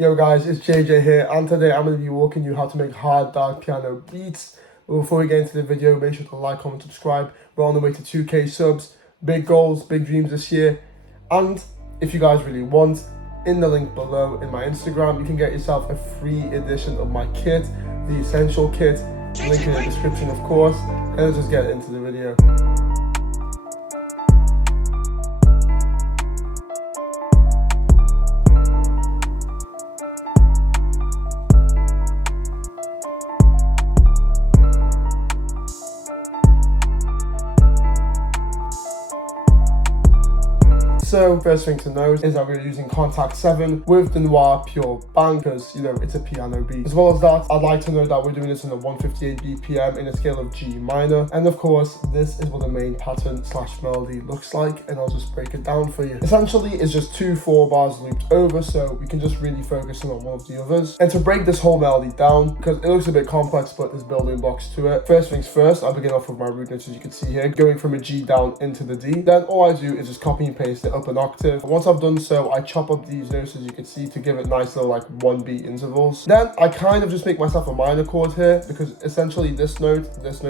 Yo guys, it's JJ here, and today I'm going to be walking you how to make hard dark piano beats. But before we get into the video, make sure to like, comment, subscribe. We're on the way to 2k subs, big goals, big dreams this year. And if you guys really want, in the link below in my Instagram, you can get yourself a free edition of my kit, the Essential Kit, link in the description of course, and let's just get into the video. So first thing to note is that we're using Contact 7 with the Noir Pure Bang because, it's a piano beat. As well as that, I'd like to note that we're doing this in a 158 BPM in a scale of G minor. And of course, this is what the main pattern / melody looks like, and I'll just break it down for you. Essentially, it's just 2 4 bars looped over, so we can just really focus on one of the others. And to break this whole melody down, because it looks a bit complex, but there's building blocks to it. First things first, I'll begin off with my root notes, as you can see here, going from a G down into the D. Then all I do is just copy and paste it up an octave. Once I've done so, I chop up these notes, as you can see, to give it nice little like 1 beat intervals. Then I kind of just make myself a minor chord here, because essentially this note, and this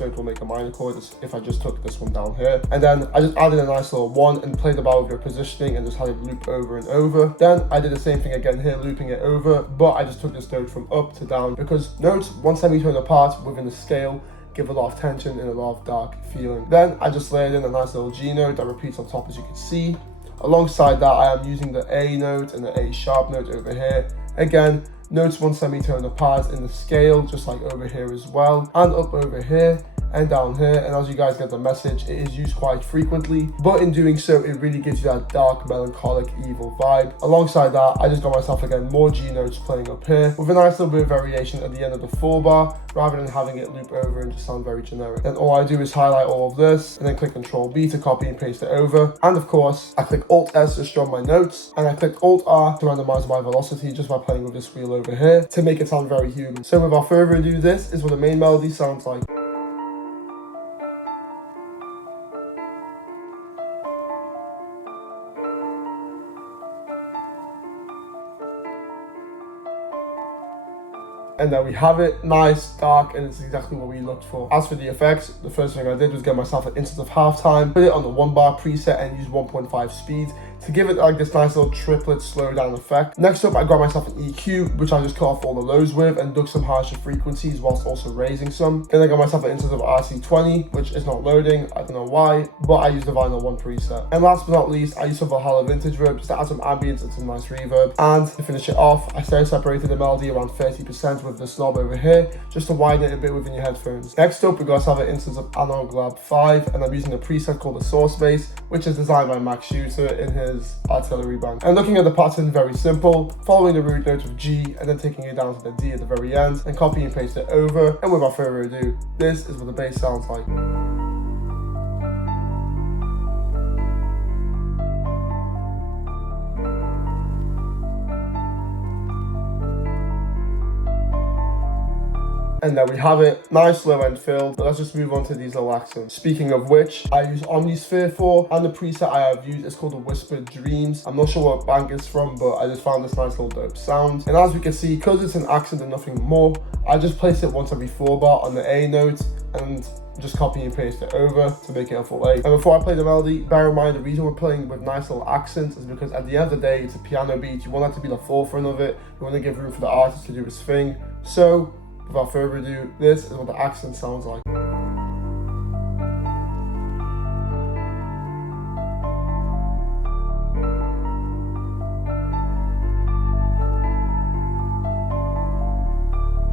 note will make a minor chord if I just took this one down here. And then I just added a nice little 1 and played about with your positioning and just had it loop over and over. Then I did the same thing again here, looping it over, but I just took this note from up to down, because notes 1 semitone apart within the scale give a lot of tension and a lot of dark feeling. Then I just layered in a nice little G note that repeats on top, as you can see. Alongside that, I am using the A note and the A sharp note over here. Again, notes 1 semitone apart in the scale, just like over here as well, and up over here and down here. And as you guys get the message, it is used quite frequently, but in doing so, it really gives you that dark, melancholic, evil vibe. Alongside that, I just got myself again more G notes playing up here with a nice little bit of variation at the end of the 4 bar, rather than having it loop over and just sound very generic. Then all I do is highlight all of this and then click Ctrl B to copy and paste it over. And of course, I click Alt S to strum my notes, and I click Alt R to randomize my velocity just by playing with this wheel over here to make it sound very human. So without further ado, this is what the main melody sounds like. And there we have it, nice, dark, and it's exactly what we looked for. As for the effects, the first thing I did was get myself an instant of halftime, put it on the 1 bar preset and use 1.5 speed to give it like this nice little triplet slow down effect. Next up, I got myself an EQ, which I just cut off all the lows with and dug some harsher frequencies whilst also raising some. Then I got myself an instant of RC20, which is not loading, I don't know why, but I used the Vinyl 1 preset. And last but not least, I used some Valhalla Vintage Verb just to add some ambience and some nice reverb. And to finish it off, I stereo separated the melody around 30% with the knob over here, just to widen it a bit within your headphones. Next up, we got to have an instance of Analog Lab 5, and I'm using a preset called the Source Bass, which is designed by Max Shooter in his Artillery Band. And looking at the pattern, very simple, following the root note of G and then taking it down to the D at the very end and copy and paste it over. And without further ado, this is what the bass sounds like. And there we have it, nice low end fill. But let's just move on to these little accents. Speaking of which, I use Omnisphere for, and the preset I have used is called the Whispered Dreams. I'm not sure what bank it's from, but I just found this nice little dope sound. And as we can see, because it's an accent and nothing more, I just place it once every 4 bar on the A note and just copy and paste it over to make it a full A. And before I play the melody, bear in mind the reason we're playing with nice little accents is because at the end of the day, it's a piano beat. You want that to be the forefront of it. You want to give room for the artist to do his thing. So without further ado, this is what the accent sounds like.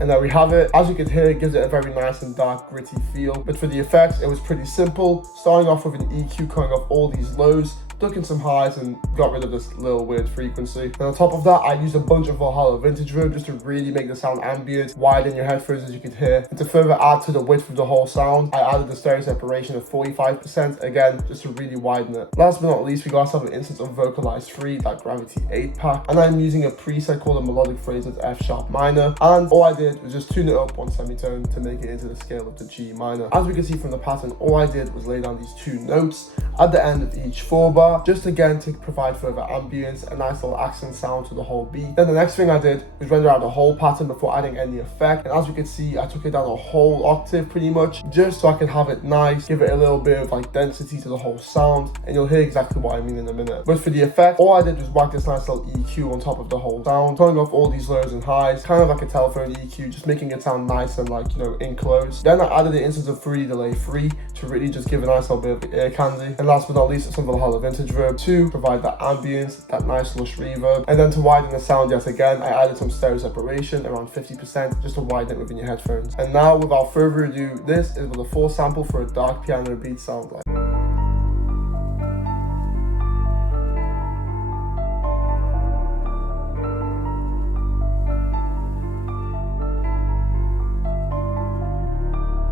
And there we have it. As you can hear, it gives it a very nice and dark, gritty feel. But for the effects, it was pretty simple. Starting off with an EQ cutting off all these lows, ducking some highs and got rid of this little weird frequency. And on top of that, I used a bunch of Valhalla Vintage Verb just to really make the sound ambient, widen your headphones, as you could hear. And to further add to the width of the whole sound, I added the stereo separation of 45%, again, just to really widen it. Last but not least, we got ourselves an instance of Vocalize 3, that Gravity 8 pack. And I'm using a preset called a Melodic Phrases F sharp minor. And all I did was just tune it up 1 semitone to make it into the scale of the G minor. As we can see from the pattern, all I did was lay down these 2 notes at the end of each 4 bar. bar, just again to provide further ambience, a nice little accent sound to the whole beat. Then the next thing I did was render out the whole pattern before adding any effect, and as you can see, I took it down a whole octave pretty much, just so I could have it nice, give it a little bit of like density to the whole sound, and you'll hear exactly what I mean in a minute. But for the effect, all I did was whack this nice little EQ on top of the whole sound, turning off all these lows and highs, kind of like a telephone EQ, just making it sound nice and like, you know, in close. Then I added the instance of 3 delay 3 to really just give a nice little bit of ear candy. And last but not least, some Valhalla Vintage Verb to provide that ambience, that nice lush reverb. And then to widen the sound yet again, I added some stereo separation around 50% just to widen it within your headphones. And now without further ado, this is what a full sample for a dark piano beat sounds like.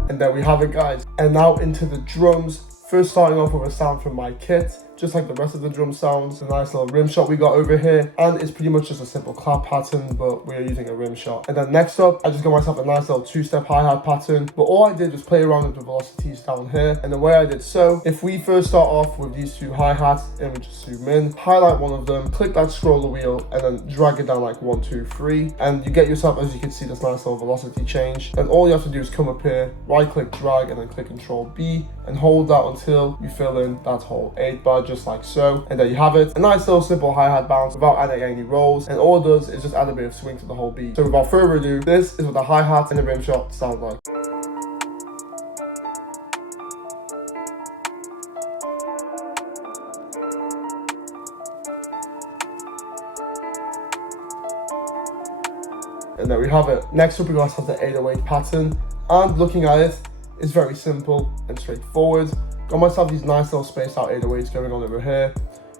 And there we have it, guys. And now into the drums. First starting off with a sound from my kit, just like the rest of the drum sounds. A nice little rim shot we got over here, and it's pretty much just a simple clap pattern, but we're using a rim shot. And then next up, I just got myself a nice little 2-step hi-hat pattern, but all I did was play around with the velocities down here. And the way I did so, if we first start off with these 2 hi-hats, and we just zoom in, highlight one of them, click that scroller wheel, and then drag it down like 1, 2, 3, and you get yourself, as you can see, this nice little velocity change. And all you have to do is come up here, right click, drag, and then click Control B, and hold that until you fill in that whole 8 bar, just like so. And there you have it, a nice little simple hi-hat bounce without adding any rolls, and all it does is just add a bit of swing to the whole beat. So without further ado, this is what the hi-hat and the rim shot sound like. And there we have it. Next up, we got ourselves the 808 pattern, and looking at it, it's very simple and straightforward. Got myself these nice little spaced out 808s going on over here.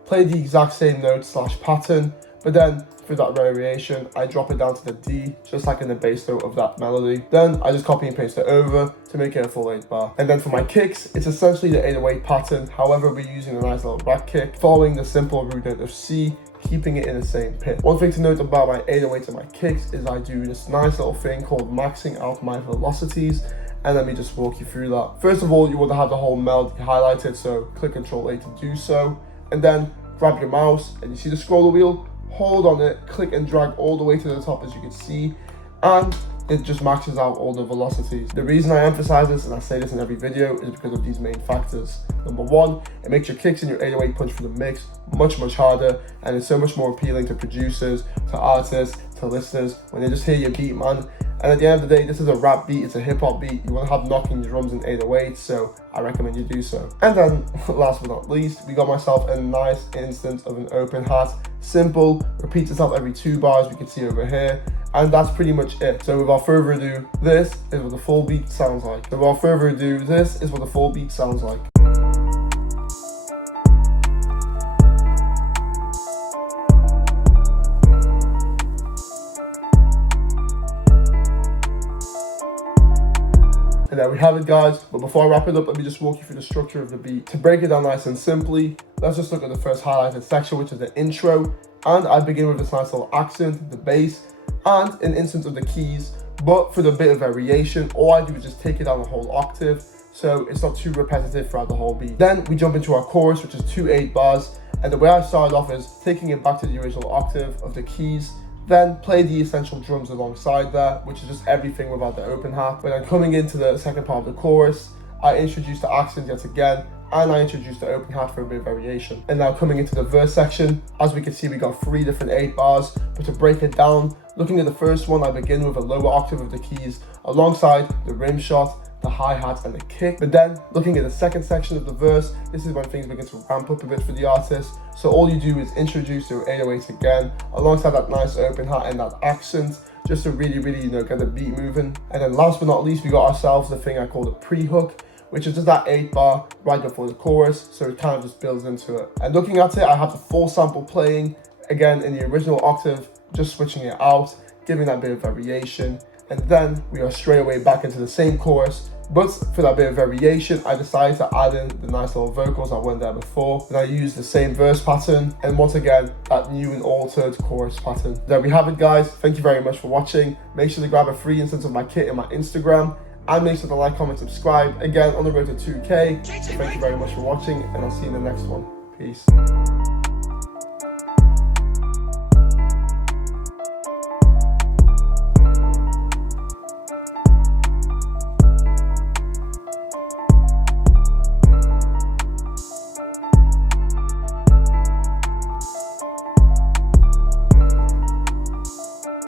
Play the exact same note slash pattern, but then for that variation, I drop it down to the D, just like in the bass note of that melody. Then I just copy and paste it over to make it a full 8 bar. And then for my kicks, it's essentially the 808 pattern. However, we're using a nice little rack kick, following the simple root note of C, keeping it in the same pitch. One thing to note about my 808s and my kicks is I do this nice little thing called maxing out my velocities. And let me just walk you through that. First of all, you want to have the whole melody highlighted, so click Control A to do so. And then grab your mouse and you see the scroller wheel, hold on it, click and drag all the way to the top, as you can see, and it just maxes out all the velocities. The reason I emphasize this, and I say this in every video, is because of these main factors. Number one, it makes your kicks and your 808 punch for the mix much harder, and it's so much more appealing to producers, to artists, to listeners when they just hear your beat, man. And at the end of the day, this is a rap beat, it's a hip hop beat. You want to have knocking drums and 808s, so I recommend you do so. And then, last but not least, we got myself a nice instance of an open hat. Simple, repeats itself every 2 bars, we can see over here. And that's pretty much it. So without further ado, this is what the full beat sounds like. Without further ado, this is what the full beat sounds like. And there we have it, guys. But before I wrap it up, let me just walk you through the structure of the beat. To break it down nice and simply, let's just look at the first highlighted section, which is the intro. And I begin with this nice little accent, the bass, and an instance of the keys. But for the bit of variation, all I do is just take it down a whole octave, so it's not too repetitive throughout the whole beat. Then we jump into our chorus, which is 2 8 bars. And the way I started off is taking it back to the original octave of the keys, then play the essential drums alongside that, which is just everything without the open hat. But then coming into the second part of the chorus, I introduce the accent yet again, and I introduce the open hat for a bit of variation. And now coming into the verse section, as we can see, we got 3 different 8 bars, but to break it down, looking at the first one, I begin with a lower octave of the keys, alongside the rim shot, the hi-hat, and the kick. But then, looking at the second section of the verse, this is when things begin to ramp up a bit for the artist. So all you do is introduce your 808s again, alongside that nice open hat and that accent, just to really, get the beat moving. And then last but not least, we got ourselves the thing I call the pre-hook, which is just that 8 bar right before the chorus, so it kind of just builds into it. And looking at it, I have the full sample playing, again in the original octave, just switching it out, giving that bit of variation. And then we are straight away back into the same chorus, but for that bit of variation, I decided to add in the nice little vocals that went there before. And I used the same verse pattern, and once again, that new and altered chorus pattern. There we have it, guys. Thank you very much for watching. Make sure to grab a free instance of my kit in my Instagram, and make sure to like, comment, subscribe. Again, on the road to 2K. So thank you very much for watching, and I'll see you in the next one. Peace. Peace.